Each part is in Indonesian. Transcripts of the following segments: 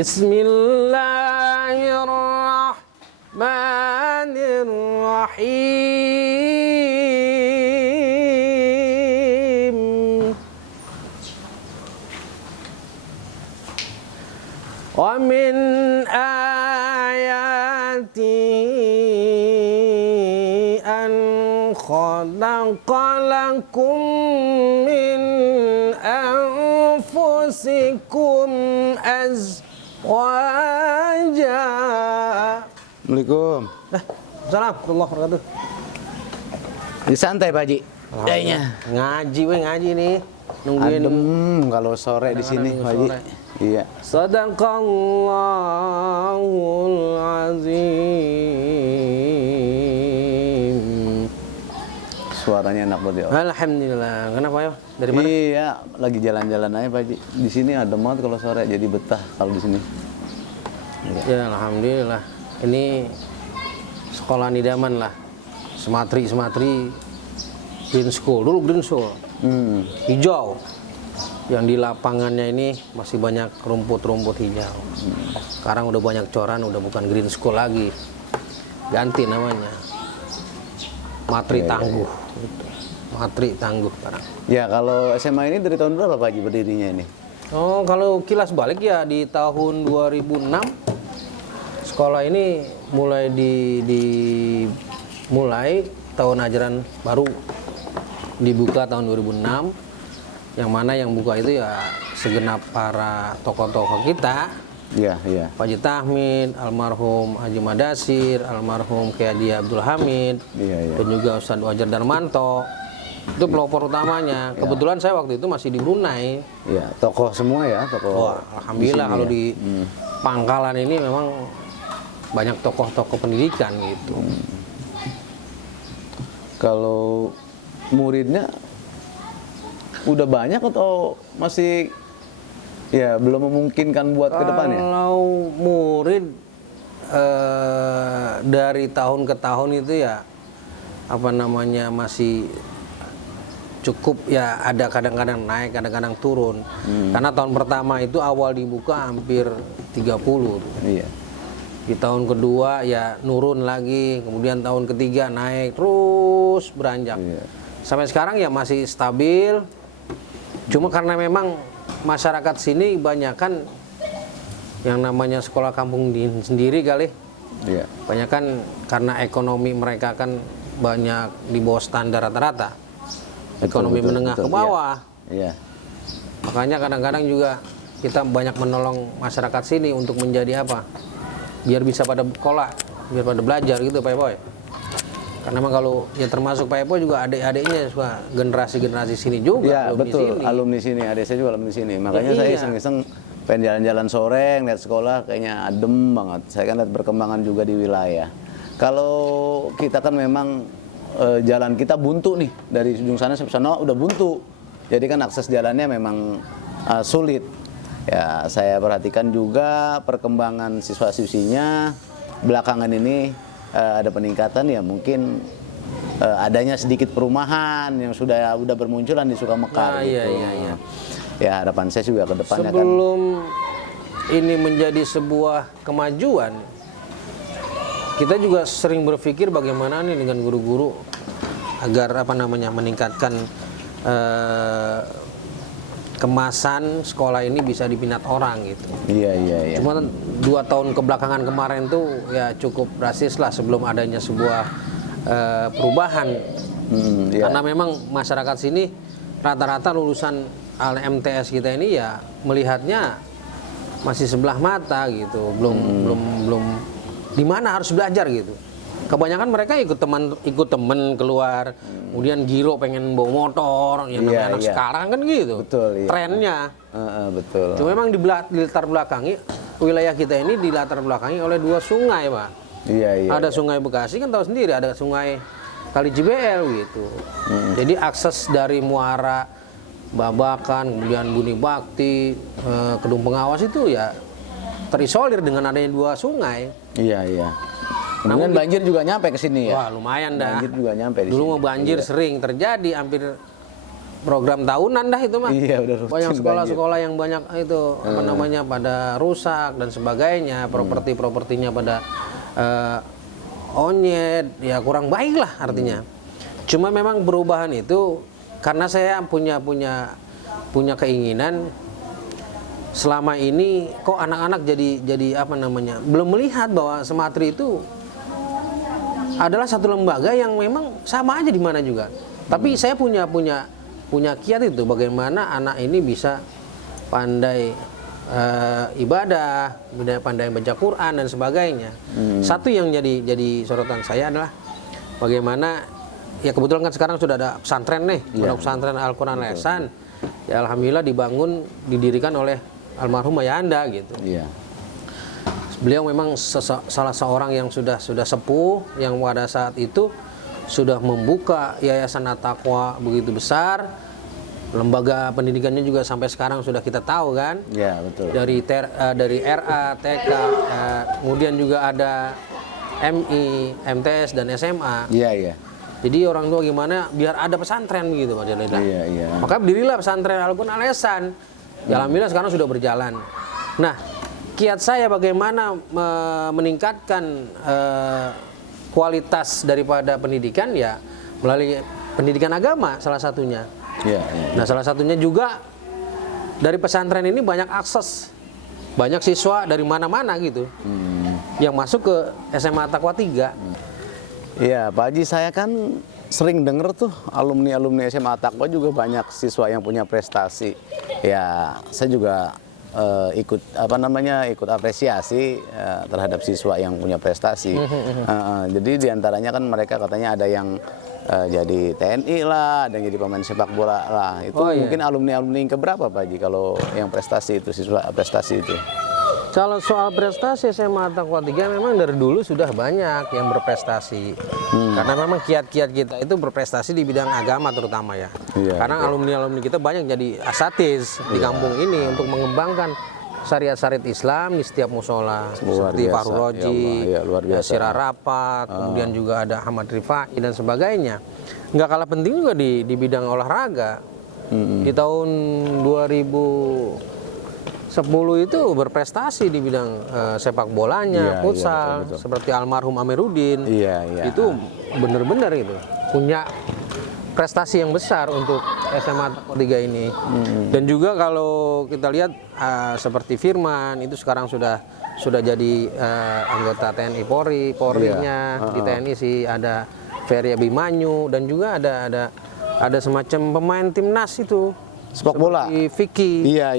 Bismillahirrahmanirrahim. Wa min ayati an khalaqalakum min anfusikum azwaja. Assalamualaikum. Assalamualaikum warahmatullahi wabarakatuh. Santai Pak Haji. Kayaknya Ngaji ngaji nih. Nungguin adem kalau sore di sini Pak Haji. Iya. Sadaqallahul azim. Suaranya enak banget ya. Alhamdulillah. Kenapa ya? Dari mana? Iya, lagi jalan-jalan aja Pak Haji. Di sini adem banget kalau sore, jadi betah kalau di sini. Ya alhamdulillah. Ini sekolah idaman lah. Sematri green school. Dulu green school. Hijau. Yang di lapangannya ini masih banyak rumput-rumput hijau. Sekarang udah banyak coran, udah bukan green school lagi. Ganti namanya. Matri Tangguh. Gitu. Matri Tangguh sekarang. Ya, kalau SMA ini dari tahun berapa Pak Haji berdirinya ini? Oh, kalau kilas balik ya di tahun 2006 sekolah ini mulai mulai tahun ajaran baru dibuka tahun 2006. Yang mana yang buka itu ya segenap para tokoh-tokoh kita. Iya, iya. Pak Haji Tahmid, almarhum Haji Madasir, almarhum Kiai Haji Abdul Hamid, Iya. dan juga Ustadz Wajar Darmanto. Itu pelopor utamanya. Kebetulan saya waktu itu masih di Brunei. Iya, tokoh semua ya, tokoh. Wah, alhamdulillah di kalau sini di Pangkalan ini memang banyak tokoh-tokoh pendidikan gitu. Kalau muridnya udah banyak atau masih ya belum memungkinkan buat ke depannya? Kalau murid dari tahun ke tahun itu ya apa namanya masih cukup ya, ada kadang-kadang naik, kadang-kadang turun. Karena tahun pertama itu awal dibuka hampir 30 tuh. Iya. Di tahun kedua ya nurun lagi, kemudian tahun ketiga naik terus beranjak. Iya. Sampai sekarang ya masih stabil. Cuma karena memang masyarakat sini kebanyakan yang namanya sekolah kampung sendiri kali. Iya. Kebanyakan karena ekonomi mereka kan banyak di bawah standar rata-rata. Ekonomi menengah ke bawah. Iya. Makanya kadang-kadang juga kita banyak menolong masyarakat sini untuk menjadi apa? Biar bisa pada sekolah, biar pada belajar gitu Pak Boy. Karena memang kalau ya termasuk Pak Boy juga adik-adiknya suka generasi-generasi sini juga. Iya, alumni betul. sini. Alumni sini, adik saya juga alumni sini. Makanya saya iya. iseng-iseng pengen jalan-jalan sore, ngeliat sekolah kayaknya adem banget. Saya kan lihat perkembangan juga di wilayah. Kalau kita kan memang jalan kita buntu nih, dari ujung sana sampai sana udah buntu. Jadi kan akses jalannya memang sulit. Ya, saya perhatikan juga perkembangan siswa-siswinya belakangan ini ada peningkatan, ya mungkin adanya sedikit perumahan yang sudah bermunculan di Sukamekar gitu. Iya. Ya, harapan saya juga ke depannya Sebelum ini menjadi sebuah kemajuan, kita juga sering berpikir bagaimana nih dengan guru-guru agar apa namanya meningkatkan kemasan sekolah ini bisa dipinat orang gitu. Iya. Cuma 2 tahun kebelakangan kemarin tuh ya cukup drastis lah sebelum adanya sebuah perubahan. Iya. Karena memang masyarakat sini rata-rata lulusan MTS kita ini ya melihatnya masih sebelah mata gitu, belum di mana harus belajar gitu. Kebanyakan mereka ikut teman keluar, kemudian giro pengen bawa motor, yang namanya anak sekarang kan gitu. Betul, iya. Trennya. Betul. Cuma memang di latar belakangi wilayah kita ini di latar belakangi oleh 2 sungai, Pak. Iya. Ada Sungai Bekasi kan tahu sendiri, ada Sungai Kali Cibel gitu. Jadi akses dari Muara Babakan, kemudian Buni Bakti, Kedung Pengawas itu ya terisolir dengan adanya 2 sungai. Iya. Kemudian banjir juga nyampe ke sini ya. Wah, lumayan dah. Banjir juga nyampe di Dulu sini. mau banjir Iya. sering terjadi, hampir program tahunan dah itu mah. Iya, udah rutin Banyak sekolah-sekolah yang banyak itu apa namanya pada rusak dan sebagainya, properti-propertinya pada onyet, ya kurang baik lah artinya. Cuma memang perubahan itu karena saya punya keinginan selama ini kok anak-anak jadi apa namanya belum melihat bahwa Sematri itu adalah satu lembaga yang memang sama aja di mana juga. Tapi saya punya kiat itu bagaimana anak ini bisa pandai ibadah, pandai baca Quran dan sebagainya. Satu yang jadi sorotan saya adalah bagaimana ya kebetulan kan sekarang sudah ada pesantren nih, pondok pesantren Al-Quran Al-Ihsan. Ya alhamdulillah didirikan oleh almarhum ayahanda gitu. Iya. Beliau memang salah seorang yang sudah sepuh yang pada saat itu sudah membuka yayasan At-Taqwa begitu besar. Lembaga pendidikannya juga sampai sekarang sudah kita tahu kan. Iya, betul. Dari RA, TK, kemudian juga ada MI, MTS dan SMA. Iya, iya. Jadi orang tua gimana biar ada pesantren begitu Pak Jalila. Iya, iya. Maka berdirilah pesantren Al-Quran Al-Ihsan. Ya, alhamdulillah sekarang sudah berjalan. Nah, kiat saya bagaimana meningkatkan kualitas daripada pendidikan ya melalui pendidikan agama salah satunya. Iya, iya. Nah, salah satunya juga dari pesantren ini banyak akses. Banyak siswa dari mana-mana gitu. Yang masuk ke SMA At-Taqwa 3. Iya, Pak Haji, saya kan sering dengar tuh alumni SMA At-Taqwa juga banyak siswa yang punya prestasi. Ya, saya juga ikut apresiasi terhadap siswa yang punya prestasi. Jadi diantaranya kan mereka katanya ada yang jadi TNI lah, ada yang jadi pemain sepak bola lah. Itu mungkin alumni yang keberapa Pak Haji kalau yang prestasi itu, siswa prestasi itu? Kalau soal prestasi SMA At-Taqwa 3 memang dari dulu sudah banyak yang berprestasi. Karena memang kiat-kiat kita itu berprestasi di bidang agama terutama ya. Iya, karena alumni kita banyak jadi asatiz di kampung ini untuk mengembangkan syariat-syariat Islam di setiap musola seperti Fahru Roji, Sirah Rapat, kemudian juga ada Ahmad Rifai dan sebagainya. Nggak kalah penting juga di bidang olahraga. Di tahun 2010 itu berprestasi di bidang sepak bolanya, futsal, betul. Seperti almarhum Amiruddin. Itu benar-benar itu punya prestasi yang besar untuk SMA At-Taqwa 3 ini. Dan juga kalau kita lihat seperti Firman itu sekarang sudah jadi anggota TNI Polri-nya di TNI sih ada Ferry Abimanyu dan juga ada semacam pemain timnas itu sepak bola. Vicky. Iya.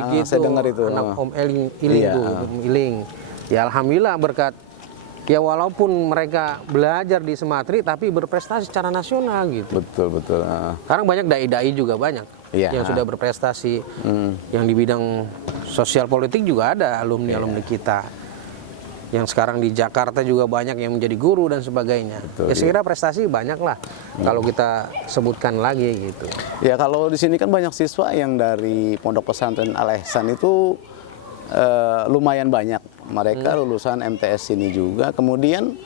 Vicky saya dengar itu. Anak Om Iling. Ya alhamdulillah berkat ya walaupun mereka belajar di Sematri tapi berprestasi secara nasional gitu. Betul. Sekarang banyak dai-dai juga banyak yang sudah berprestasi. Yang di bidang sosial politik juga ada alumni kita. Yang sekarang di Jakarta juga banyak yang menjadi guru dan sebagainya. Betul, saya kira prestasi banyak lah kalau kita sebutkan lagi gitu. Ya kalau di sini kan banyak siswa yang dari Pondok Pesantren Al-Ihsan itu lumayan banyak. Mereka lulusan MTS ini juga. Kemudian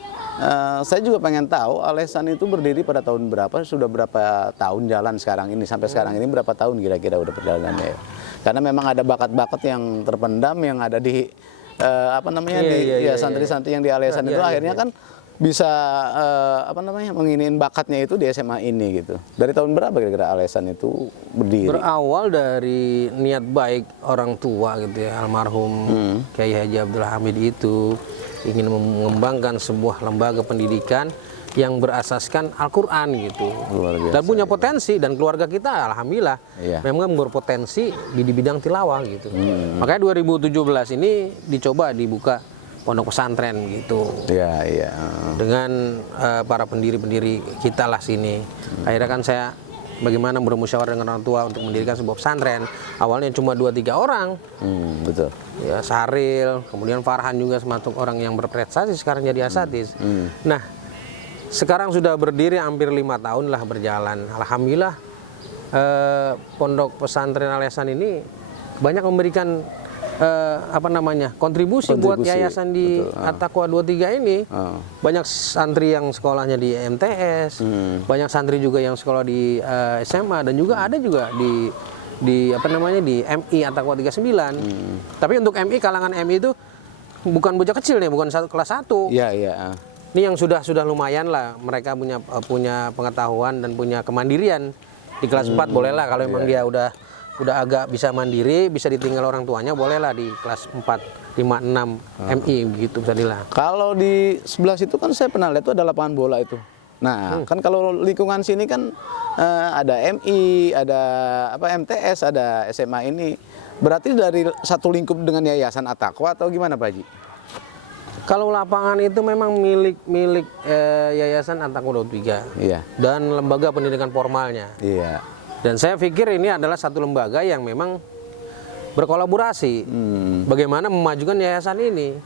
saya juga pengen tahu Al-Ihsan itu berdiri pada tahun berapa, sudah berapa tahun jalan sekarang ini, sampai sekarang ini berapa tahun kira-kira udah perjalanannya ya. Karena memang ada bakat-bakat yang terpendam yang ada di santri-santri yang di Al-Ihsan itu akhirnya kan bisa menginiin bakatnya itu di SMA ini gitu. Dari tahun berapa kira-kira Al-Ihsan itu berdiri? Berawal dari niat baik orang tua gitu ya, almarhum Kiai Haji Abdul Hamid itu ingin mengembangkan sebuah lembaga pendidikan yang berasaskan Al-Quran gitu. Dan punya potensi, dan keluarga kita alhamdulillah memang berpotensi di bidang tilawah gitu. Makanya 2017 ini dicoba dibuka pondok pesantren gitu. Dengan para pendiri-pendiri kita lah sini. Akhirnya kan saya bagaimana bermusyawarah dengan orang tua untuk mendirikan sebuah pesantren. Awalnya cuma 2-3 orang. Betul. Ya, Sahril, kemudian Farhan juga termasuk orang yang berprestasi sekarang jadi asatiz. Nah, sekarang sudah berdiri hampir 5 tahun lah berjalan. Alhamdulillah pondok pesantren Al-Ihsan ini banyak memberikan apa namanya kontribusi buat yayasan di At-Taqwa 23 ini. Banyak santri yang sekolahnya di MTS, banyak santri juga yang sekolah di SMA, dan juga ada juga di apa namanya di MI At-Taqwa 39. Tapi untuk MI, kalangan MI itu bukan bocah kecil nih, bukan kelas 1. Iya, iya. Ini yang sudah lumayan lah, mereka punya pengetahuan dan punya kemandirian. Di kelas 4 bolehlah kalau memang dia udah agak bisa mandiri, bisa ditinggal orang tuanya, bolehlah di kelas 4, 5, 6 MI begitu bisa dibilang. Kalau di sebelah situ kan saya pernah lihat itu ada lapangan bola itu. Nah, kan kalau lingkungan sini kan ada MI, ada MTS, ada SMA ini. Berarti dari satu lingkup dengan Yayasan At-Taqwa atau gimana Pak Haji? Kalau lapangan itu memang milik Yayasan At-Taqwa 23. Iya. Dan lembaga pendidikan formalnya. Iya. Dan saya pikir ini adalah satu lembaga yang memang berkolaborasi. Bagaimana memajukan yayasan ini.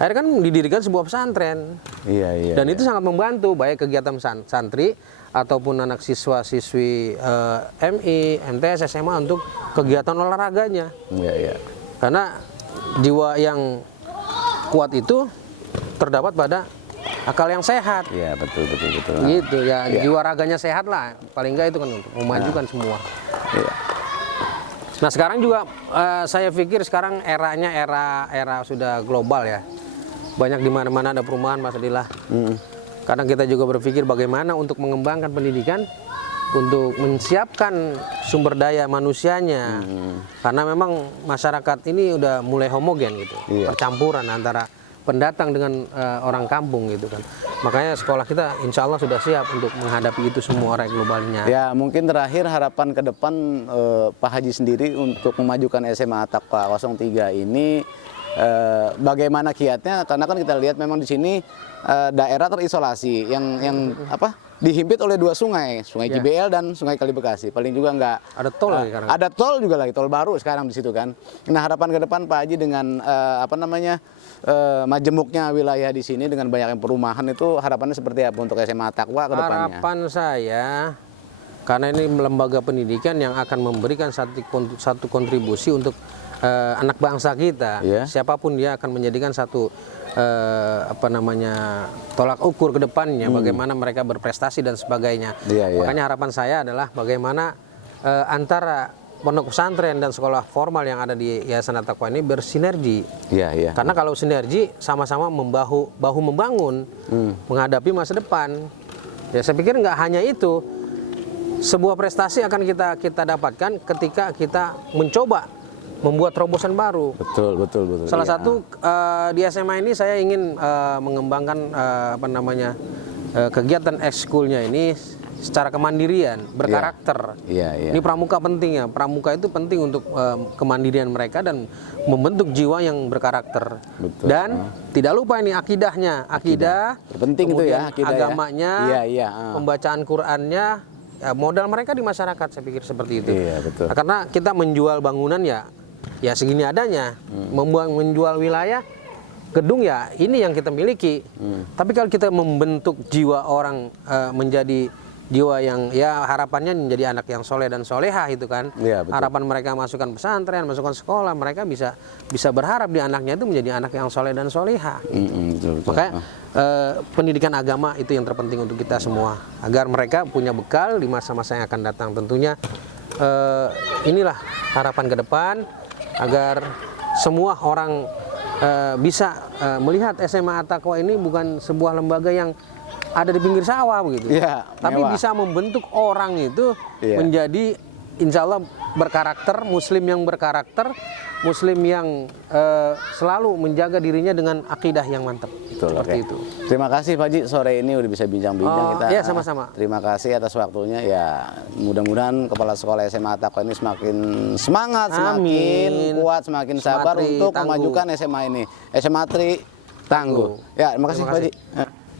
Akhirnya kan didirikan sebuah pesantren. Iya, iya. Dan itu sangat membantu baik kegiatan santri ataupun anak siswa-siswi MI, MTS, SMA untuk kegiatan olahraganya. Iya, iya. Karena jiwa yang kuat itu terdapat pada akal yang sehat. Iya, betul. Gitu ya, jiwa raganya sehat lah. Paling enggak itu kan untuk memajukan semua. Iya. Nah, sekarang juga saya pikir sekarang eranya era sudah global ya. Banyak di mana-mana ada perumahan, Mas Adillah. Kadang kita juga berpikir bagaimana untuk mengembangkan pendidikan, untuk menyiapkan sumber daya manusianya. Karena memang masyarakat ini udah mulai homogen gitu. Iya. Percampuran antara pendatang dengan orang kampung gitu kan. Makanya sekolah kita insya Allah sudah siap untuk menghadapi itu semua era globalnya. Ya, mungkin terakhir harapan ke depan Pak Haji sendiri untuk memajukan SMA At-Taqwa 03 ini bagaimana kiatnya? Karena kan kita lihat memang di sini daerah terisolasi yang dihimpit oleh 2 sungai, Sungai Cibel dan Sungai Kali Bekasi. Paling juga nggak ada tol lagi sekarang. Ada tol juga lagi, tol baru sekarang di situ kan. Nah, harapan ke depan Pak Haji dengan majemuknya wilayah di sini dengan banyaknya perumahan itu harapannya seperti apa untuk SMA At-Taqwa ke depannya? Harapan saya, karena ini lembaga pendidikan yang akan memberikan satu kontribusi untuk anak bangsa kita. Siapapun dia akan menjadikan satu tolak ukur ke depannya, bagaimana mereka berprestasi dan sebagainya. Makanya harapan saya adalah bagaimana antara pondok pesantren dan sekolah formal yang ada di Yayasan At-Taqwa ini bersinergi. Karena kalau sinergi sama-sama bahu membangun menghadapi masa depan. Ya, saya pikir nggak hanya itu, sebuah prestasi akan kita dapatkan ketika kita mencoba membuat terobosan baru. Betul. Salah satu di SMA ini saya ingin mengembangkan kegiatan ekskulnya ini secara kemandirian, berkarakter. Ini pramuka penting ya. Pramuka itu penting untuk kemandirian mereka dan membentuk jiwa yang berkarakter. Dan tidak lupa ini akidahnya, penting itu ya, akidah agamanya, pembacaan Qur'annya. Ya, modal mereka di masyarakat saya pikir seperti itu. Nah, karena kita menjual bangunan ya segini adanya, menjual wilayah, gedung ya ini yang kita miliki. Tapi kalau kita membentuk jiwa orang menjadi jiwa yang ya harapannya menjadi anak yang soleh dan solehah itu kan. Harapan mereka masukkan pesantren, masukkan sekolah, mereka bisa berharap di anaknya itu menjadi anak yang soleh dan solehah. Makanya pendidikan agama itu yang terpenting untuk kita semua, agar mereka punya bekal di masa-masa yang akan datang. Tentunya inilah harapan ke depan, agar semua orang bisa melihat SMA At-Taqwa ini bukan sebuah lembaga yang ada di pinggir sawah begitu. Tapi bisa membentuk orang itu menjadi insya Allah berkarakter, muslim yang berkarakter, muslim yang selalu menjaga dirinya dengan akidah yang mantap. Seperti itu. Terima kasih Pak Haji, sore ini udah bisa bincang-bincang kita. Iya, sama-sama. Terima kasih atas waktunya. Ya, mudah-mudahan Kepala Sekolah SMA At-Taqwa ini semakin semangat, semakin kuat, semakin sabar untuk memajukan SMA ini. SMA Tri Tangguh. Ya, terima kasih Pak Haji.